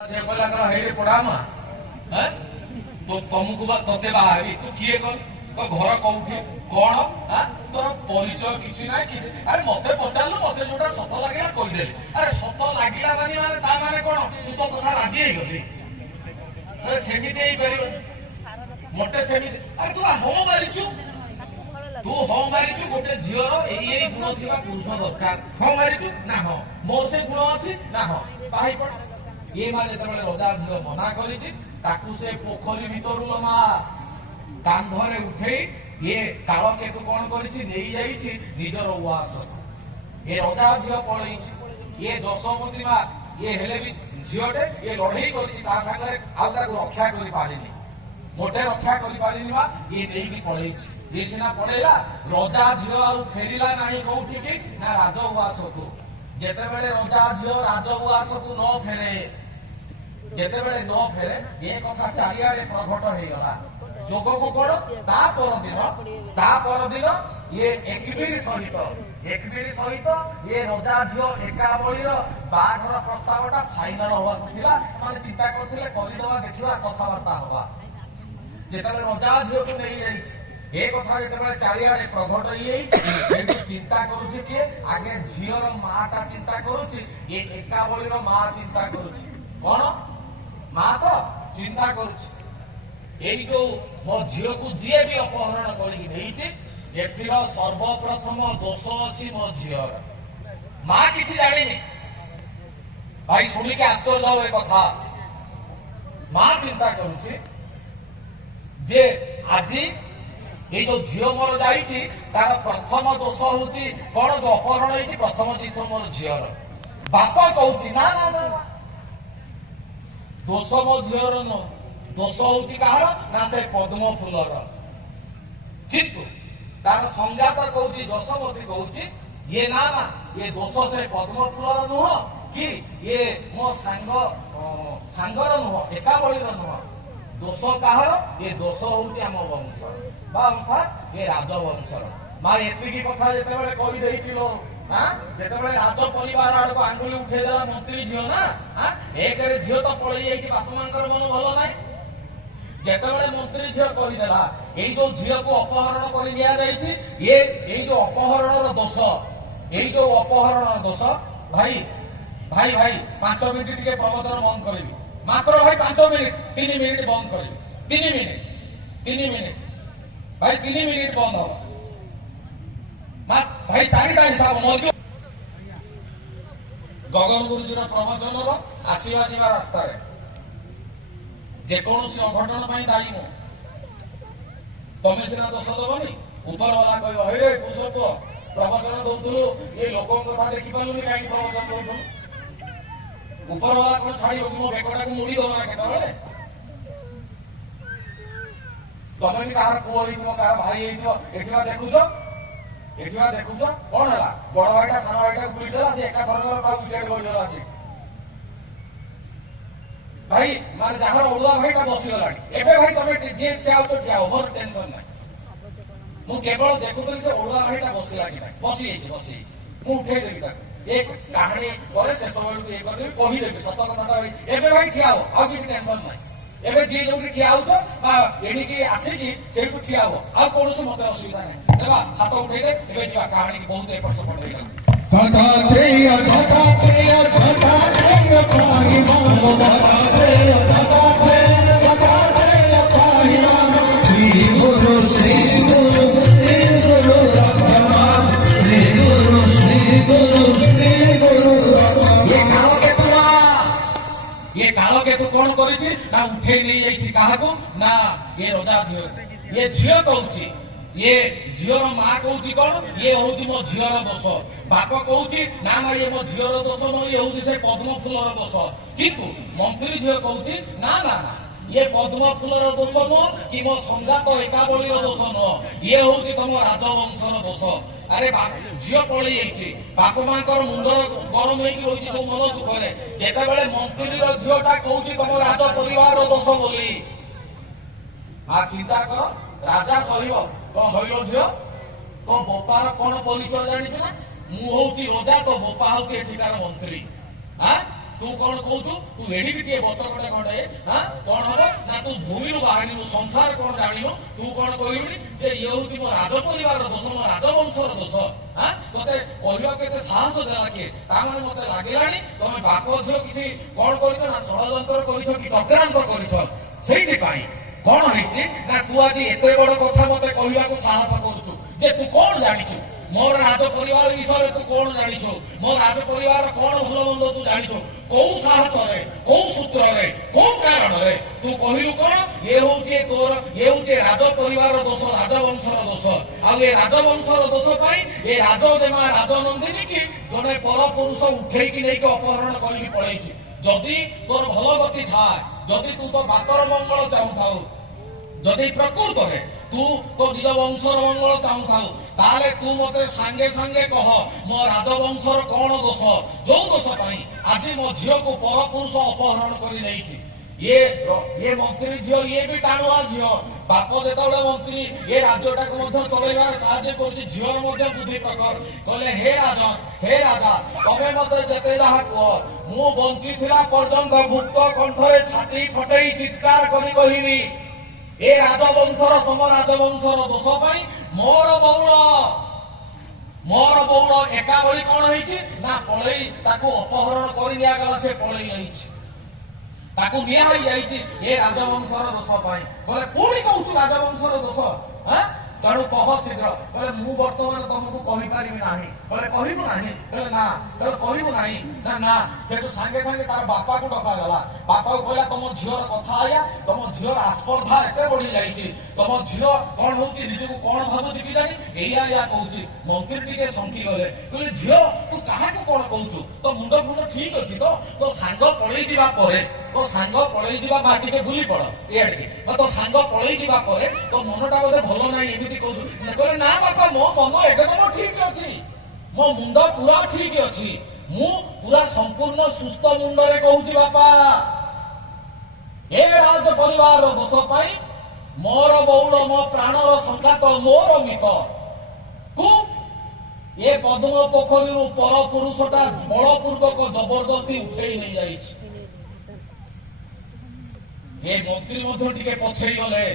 पढ़ामा तो तुमको ते बाहरी तू किए कर घर कौटी कौन तोर परिचय किसी ना किसी अरे मत पचारू मत जो सत लगे कहीदे अरे सत लगे माने कौन तू तो कथा राजी गली अरे सेमती मोटे सेमती अरे तू हाँ मारिचु तू हाँ मारिचु गोटे झीर ये गुण थी पुरुष दरकार हाँ मारिचु ना हाँ मोर से गुण अच्छी ना हाँ बाही पड़ ये माँ जो रजा झील मना कर से पोखरी भीतर मा कांधरे उठे ये काल केतु कौन करजर उआस ये रजा झील पलई ये जशोमती माँ ये हेले भी झीटे ये लड़े कर रक्षा कर पारिनी मोटे रक्षा कर पारिनी माँ ये नहीं पलई ये सीना पलैला रजा झील आ फेरला ना कौटी की ना राज उआस को जेतेबेले रजा झील राज उआस को न फेरे जेतेबेले न फेरे ये कथा चारिआडे प्रकट होगला जोग को कौन ता परदिन ये एकबीर सहित ये रजा झील एकावलीर बाघर प्रस्तावटा फाइनाल होगा माने चिंता करथिले करिदवा देखिबा कथाबार्ता होगा जेतेबेले रजा झील को नहीं जाइछ ए कथा जो चारिआडे प्रकट चिंता करुछि किए आगे झीर माटा चिंता करुछि ये एकावलीर माँ चिंता करुछि कौन माँ तो चिंता करुछि जो मो झील को जी भी अपहरण कर सर्वप्रथम दोष अच्छी मो झीर माँ किसी जानी भाई शुणिक आश्चर्य हो कथा माँ चिंता करुछि जे आज ये जो झील मोर जाइए तार प्रथम दोष हूँ कौन जो अपहरण होती प्रथम जिस मोर झीर बापा कहूँ ना ना ना दोष मो झीर न दोष हूँ कहार ना से पद्म फूलर किंतु तार संजात कहूँ जशोमती कहूँ ये ना ना ये दोष से पद्म फूलर नुह कि ये मो सांगर नुह एकावलीर नुह दोष कहार ये दोष हूँ आम वंशर अर्थात ये राजवंशर माँ एति कथा जिते कहीदेल जिते राज परिवार आड़ को आंगुली उठेदेला मंत्री झील ना एक झील तो पलि बापा माँ मन भल ना जिते मंत्री झील कहीदेला ये जो झील को अपहरण कर ये जो अपहरण दोष ये जो अपहरण दोष भाई भाई भाई 5 मिनिट टे प्रवचन बंद करी मात्र भाई 5 मिनिट 3 मिनिट बंद करी 3 मिनिट भाई 3 मिनिट बंद हम भाई 4टा हिसाब मौजूद गगन गुरुजीर प्रवचन आसवा जा रास्ता जेकोसी अघटन दायी मु तमें सीना दोष दबनी ऊपर वाला कह हे पुरुष पुओ प्रवचन दौलु ये लोक कथा देखी पालुनि कहीं प्रवचन दौलु ऊपर वाला कौन छाड़ी मो बेकटा को मुड़ी दो ना केतबेले तमें भी कहार पुओ कहार भाई देखुच कौन है बड़ भाईटा सान भाईटा बुईदेला से एका थर विकेट गईदेला भाई माने जार ओडुआ भाईटा बसीगला एबे भाई तमें जी ठिया तो ठिया मोर टेंशन ना मु केवल देखुली से ओडुआ भाईटा बसीला कि बसी मु उठे देवी एक कहानी गले शेष बेलू ये करदेवी कहीदेवी सत कथा एबे भाई ठिया हो आ किसी टेंशन ना एबे जी जो ठिया होड़ी आसिकी से ठिया हो आ कौन से मत असुविधा नहीं हाथ उठे दे कहानी बहुत एपट कौन कर उठे नहीं क्या ना ये रजा झील ये झील कहूँ ये झीर माँ कहूँ कौन ये हूँ मो झीर दोष बाप कहूँ ना ना ये मो झीर दोष न ये हूँ से पद्म फूलर दोष किंतु मंत्री झील कहूँ ना ना ना ये पद्म फूलर दोष नुह कि मो संगात एकावलीर दोष नुह ये हूँ तुम राजवंशर दोष अरे झील पलि जाइए बाप माँ मुंडर गरम हो मन दुखे जिते मंत्री झीलटा कहूँ तुम राज परिवार दोष बोली आ चिंता कर राजा सहिब कौन हईल झील तो बोपार कौन परिचय जानी ना मु हूँ रजा तो बोपा हूँ एठिकार मंत्री तू कौन कहू तू एडी भी टे बचकटे खंडे हाँ कौन हम ना तू भूमि बाहर संसार कौन जानू तू कौन कहलुनी जे ये हूँ मो राज परिवार दोष मो राजवंशर दोष हाँ ते कहते साहस देला किए ताने मत लगे तुम बाप झील किसी कौन कर षड्यंत्र कर चक्रांत कर कौन है तू आज एत बड़ कथा मत कहवाक साहस करुचु जे तू कौन जानिछु मोर राज परिवार विषय तू कौन जानिछु मो राज परिवार कौन भल मंद तू जानिछु कौ साहस रे कौ सूत्र रे कौ कारण रे तू कहलु कौन ये होचे तोर ये होचे राज परिवार दोष राजवंशर दोष आ ये राजवंशर दोष पाई ए राजदेमा राजनंदिनी की जने पर पुरुष उठेई कि नहीं अपहरण करी पळैछि जदि तोर भल गति थाए जदि तू तो बापर मंगल चाहू जदि प्रकृत है तू तो निज वंशर मंगल चाहू ताले तू मते सांगे सांगे कह मो राजवंशर कौन दोष जो दोष पाई आज मो झील को पर पुरुष अपहरण करी नहीं ये मंत्री झील ये भी टाणुआ झील बाप जेतबे मंत्री ये राज्यटा को चलैबार साहाय्य कर झील बुद्धि प्रकर कहले हे राजा तमे मते जेते जहा कह मु बंची थिला पर्यंत मुक्त कंठरे छाती फटई चित्कार करी कहिबी ए राजवंशर तुम राजवंशर दोष पाई मोर बौड़ एका बड़ी कौन है ना पलई ताको अपहरण कर निगला से पलई जाइए ताको निया ए राजवंशर दोष पाई कहले पुणी कहू राजवंशर दोष हाँ तेणु कह शीघ्र कहले मु बर्तमान तुमको कहि पारिबि नाही कहले कहिबु नाही कहले ना तेणु कहिबु नाही ना ना सेठु सांगे सांगे तार बापा को डका गला बापा को कहला तुम झीर कथा आया तुम झीर आस्पर्धा एते बढ़ी जाइछि तुम झीर कोन होउछि निजे को कोन भाबुछि कि जानी एया या कहउछि मंत्री टिके संकी गले कहले झीर तू काहा को कोन कहउछु तो मुंड ठीक अछि तो सांग पळै दिबा परे तो सांग पळै दिबा बाटी के भूली पड़ एड के तो सांग पळै दिबा परे तो मनटा बोधे भलो नाही एमिति कहउछु कहले ना बापा मो मन एटा तो ठीक अछि मो मुंड पूरा ठीक अछि मु पूरा संपूर्ण सुस्थ मुंड रे कहउछि बापा ए राज परिवार दोष पाई मोर बौड़ मो प्राणर संघात मोर मित कु ये पद्म पोखरी पर पुरुषटा बलपूर्वक जबरदस्ती उठे नहीं जाइछि ये मंत्री मध्य टिके पछेई गले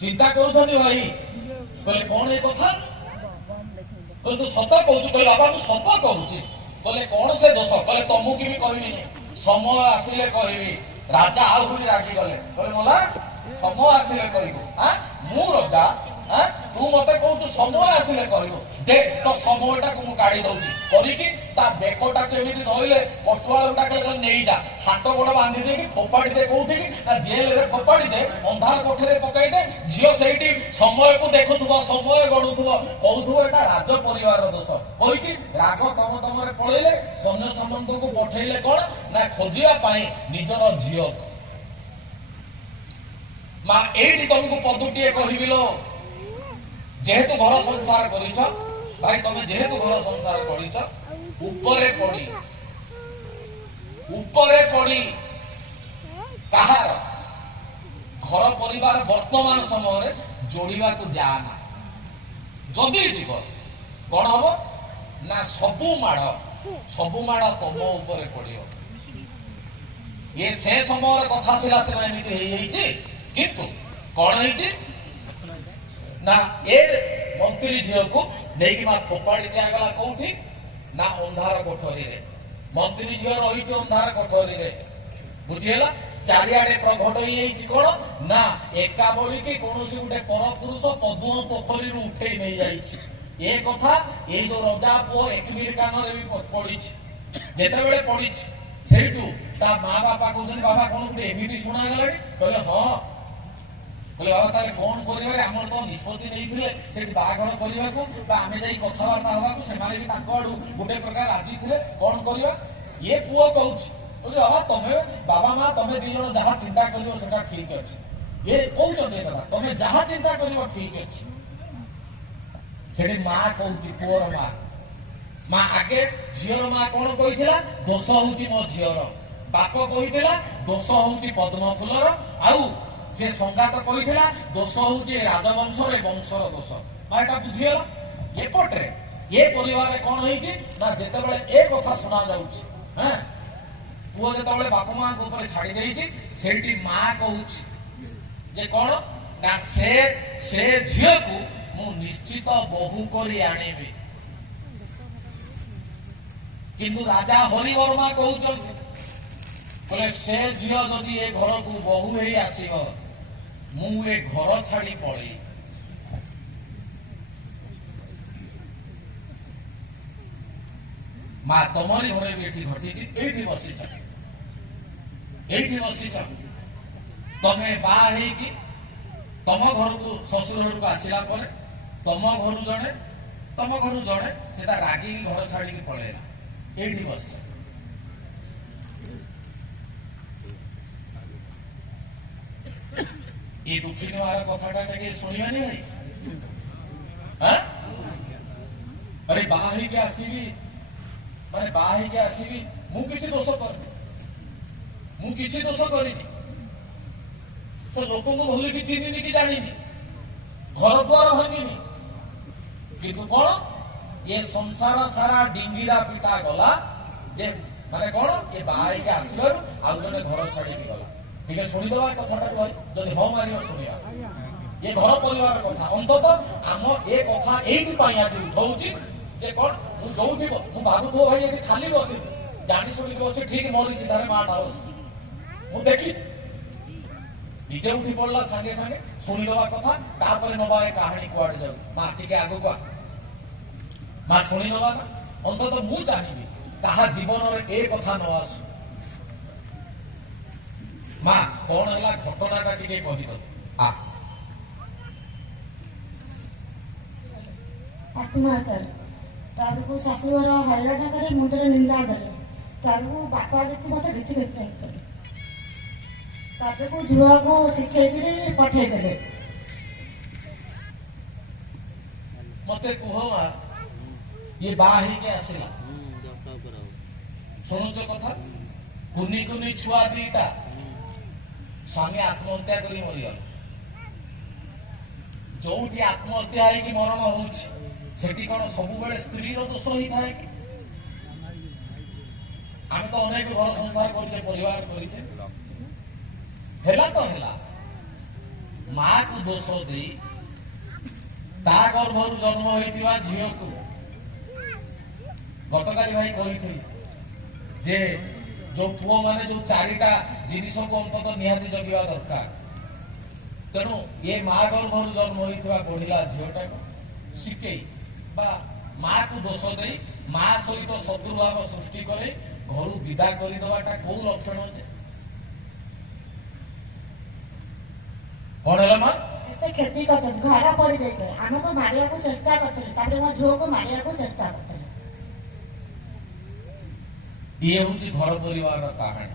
चिंता करूछनी भाई कहले कौन ए कथा कहले तू सत कहू कहले बाबा मु सत कहूछि कहले कौन से दोष कहले तमु की भी कहबी समय आसिले कहबी राजा आहुरी रागी गले कहले मला समय आसिले कहबो हां मु राजा हां तू मते कहू समय आसिले कहबो देख तो समयटा को मु काढी दउछि करिकि ता बेकोटा केमिति धइले पटुआळटा के नेई जा हाथ गोड़ बांधी दे कि फोपाड़ी दे कोठी कि ना जेल रे फोपाड़ी दे अंधार कोठरे पकाई दे झियो सेठी समय को देखुथबो समय गडुथबो कहउथबो एटा राज परिवार दोष कहि कि राग तम रे पळैले सैन्य सामंत को पठैले कोन ना खोजिया पाई निजर झियो मा एठी तुमको पदुटिए कहिबिलो जेहेतु घर संसार करिछ भाई तुम जेहेतु घर संसार करिछ ऊपरे पड़ी कहार घर परिवार वर्तमान समय जोड़वा को जाना जदि जीव कौन हम ना सबू माड़ तुम ऊपर पड़ो ये से समय कथा थिला से एमती किंतु कौन है ना ए मंत्री झील को नहीं फोपाड़ी दिगला कौटी ना अंधार कोठरी रे मंत्री झील रही अंधार कोठरी रे बुझीला चारिआडे प्रघट कौन ना एका बड़ी की कौन गोटे पर पुरुष पद्म पोखरी उठे नहीं जाइए ए कथा ये जो रजा पुओ एकमिर कान भी पड़ी जिते पड़ी से माँ बापा कहते बाबा कौन गोटे एमती शुणा गला कहले हाँ कहले बाबा ताले कौन करिवे हमर तो निष्पत्ति नहीं बाघर करने को आम जा कथबार्ता हवा से गोटे प्रकार राजी थे कौन करवा ये पुओ कहूँ हाँ तमें बाबा माँ तमें दी जन जहाँ चिंता कर ठीक अच्छे ये कहते तमें जहाँ चिंता कर ठीक अच्छे माँ कहूँ पुओर माँ माँ आगे झीर माँ कौन कही दोष हूँ मो झीर बाप कही दोष हूँ पद्म फूलर आउ से संगात कही दोष हूँ राजवंशर वंशर दोष माँ बुझीगला एपटे ये परिवार कौन है जिते ए कथा शुणा जाऊँ पुओ जो बाप माँ ऊपर छाड़ी देती से माँ कहूँ जे कौन ना से झील को मु निश्चित बहु करी आनिबी किंतु राजा हरिवर्मा कहते बोले से झील जदि ए घर को बहु ही आसब मु ए घर छाड़ी पड़े माँ तुमरी घरे भी ये घटी ये बसीच तमें बाहर तम घर को शशुर घर को आसला तम घर जड़े से रागी घर छाड़ी पलैला ये बस ये दुखी नेवार कथाटा शुणवानी भाई हाँ? अरे बाहर के आसबी माने बाहर के आसबी मु किसी दोष करी से लोक को भूल कि चिन्हनी कि जानी घर द्वार भांगिनी किंतु कौन ये संसार सारा डिंगिरा पिटा गला जे माने कौन ये बाहर के आसबार आउ जने घर छाड़ी गला ठीक है शुणीदवा कथाटा भाई जब हाँ मार शुणा ये घर परिवार कथा अंतत आम ए कथा ये आज उठाऊँ जे कौन मुझे भावुथ भाई ये खाली बस जानी शुणी बस ठीक मोरी सीधार माटा बस मुझे देखी निजे उठी पड़ा सांगे सांगे शुणीदवा कथा तापर नवा ए कहानी कुआड़े जाऊ माँ टे आग को माँ शुणी नवा ना अंतत मु चाहिए ताहा जीवन में ए कथा न आसु माँ कौन है घटनाटा टे कहीद आ तारको शाशुघर हल्लाटा करे मुंडे निंदा देले तारको बापा देखी मत घिति घिति आसते तारको झुआ को शिखे पठे देले मते कुह मां ये बाही के आसिला शुणुच कथा कुनी कुनी छुआ दीटा स्वामी आत्महत्या करी मरिगल जोठी आत्महत्या है मरण होउछि सेठी कौन सब स्त्री दोष ही था कि आम तो अनेक घर संसार कर परिवार कर माँ को दोष दे गर्भर जन्म होता झील को गतकाली भाई कही जे जो पुओ माने जो चारिटा जिनिस को अंतत निहाती जगवा दरकार तेणु ये माँ गर्भर जन्म होता बढ़ला झीलटा को शिखे माँ को दोष दे माँ सहित शत्रुभाव सृष्टि करे घर विदा करदेवाटा कौ लक्षण कौन है माँ क्षति कर घर पड़ जाए आम को मारिया को चेष्टा करते मो झील को मारिया को चेष्टा करते ये हूँ घर परिवार कहानी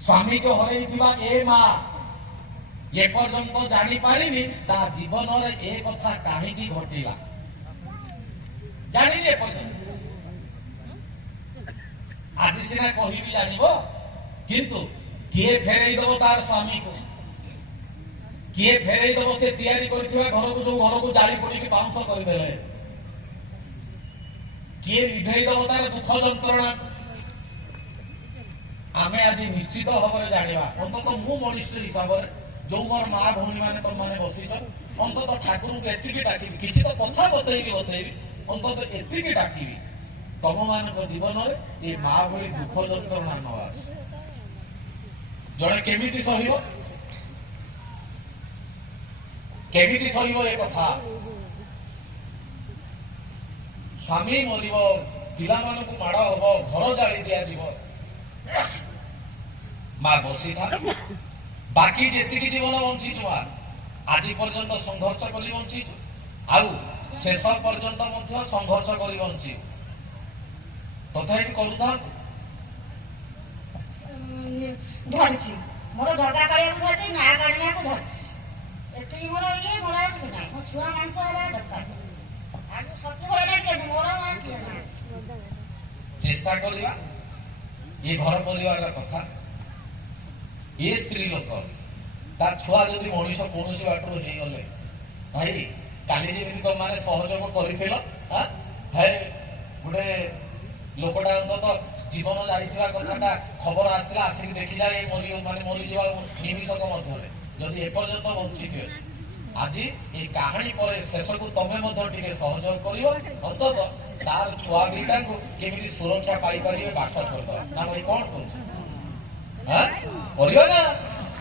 स्वामी को हर ए माँ ये पर्यंत जानी पारिनी ता जीवन रे ए कथा काहीकि घटिला जानी आज सीना कही भी जानिबो किंतु किए फेरई दबो तार स्वामी को किए फेरई दबो से तैयारी करथिबा घर को जो घर को जाली पड़ी के पांच कर देले किए निभेई दबो तार दुख जंत्रणा आमे आज निश्चित भाव जानिबा अंतत मु मनुष्य हिसाब रे जो मोर माँ भौणी मैंने तुम मैंने बसीच अंतत ठाकुर को एति डाक किसी तो कथा बतईबी अंतत एति डाक तुम मान जीवन में ये माँ भली दुख जंत्रणा न आस जड़े केमिति सहिब ये कथा स्वामी मर पिला को माड़ हम घर जाली दि माँ बसी था बाकी जी जीवन बंचीचु आज पर्यंत संघर्ष कर बंचीचु आउ शेष पर्यंत संघर्ष कर बंची तथापि करूता धरछि मोर जगा कालिया को धरछि ना कालिया को धरछि एते मोर ये मोर किछ नै मो छुआ मानस हबा दरकार आज सत्य बोले नै के मोर मा के ना चेष्टा करिया ये घर परिवार कथा ये स्त्री लोक तार छुआ जदि मनीष कौन बाटर हो गले भाई काली जमी तुम मैंने सहयोग कर गोटे लोकटा अंतत ଜୀବନ ଯାଇଥିବା କଥାଟା ଖବର ଆସିଥିଲା, ଆସିକି ଦେଖିଯାଏ ମରିଯିବା ନିମିଷକ ମଧ୍ୟରେ, ଯଦି ଏପର୍ଯ୍ୟନ୍ତ ବଞ୍ଚିକି ଅଛି। ଆଜି এই କାହାଣୀ ପରେ ଶେଷକୁ ତମେ ମଧ୍ୟ ଟିକେ ସହଯୋଗ କରିବ, ଅନ୍ତତଃ ତାର ଛୁଆ ଦିଟାଙ୍କୁ କେମିତି ସୁରକ୍ଷା ପାଇପାରିବେ ବାଟ କରିଦବା। ନା ଭାଇ କଣ କହୁଛ? କରିବା ନା,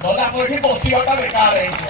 ନହେଲେ ଆମ ଏଠି ବସିବାଟା ବେକାର ହେଇଯିବ।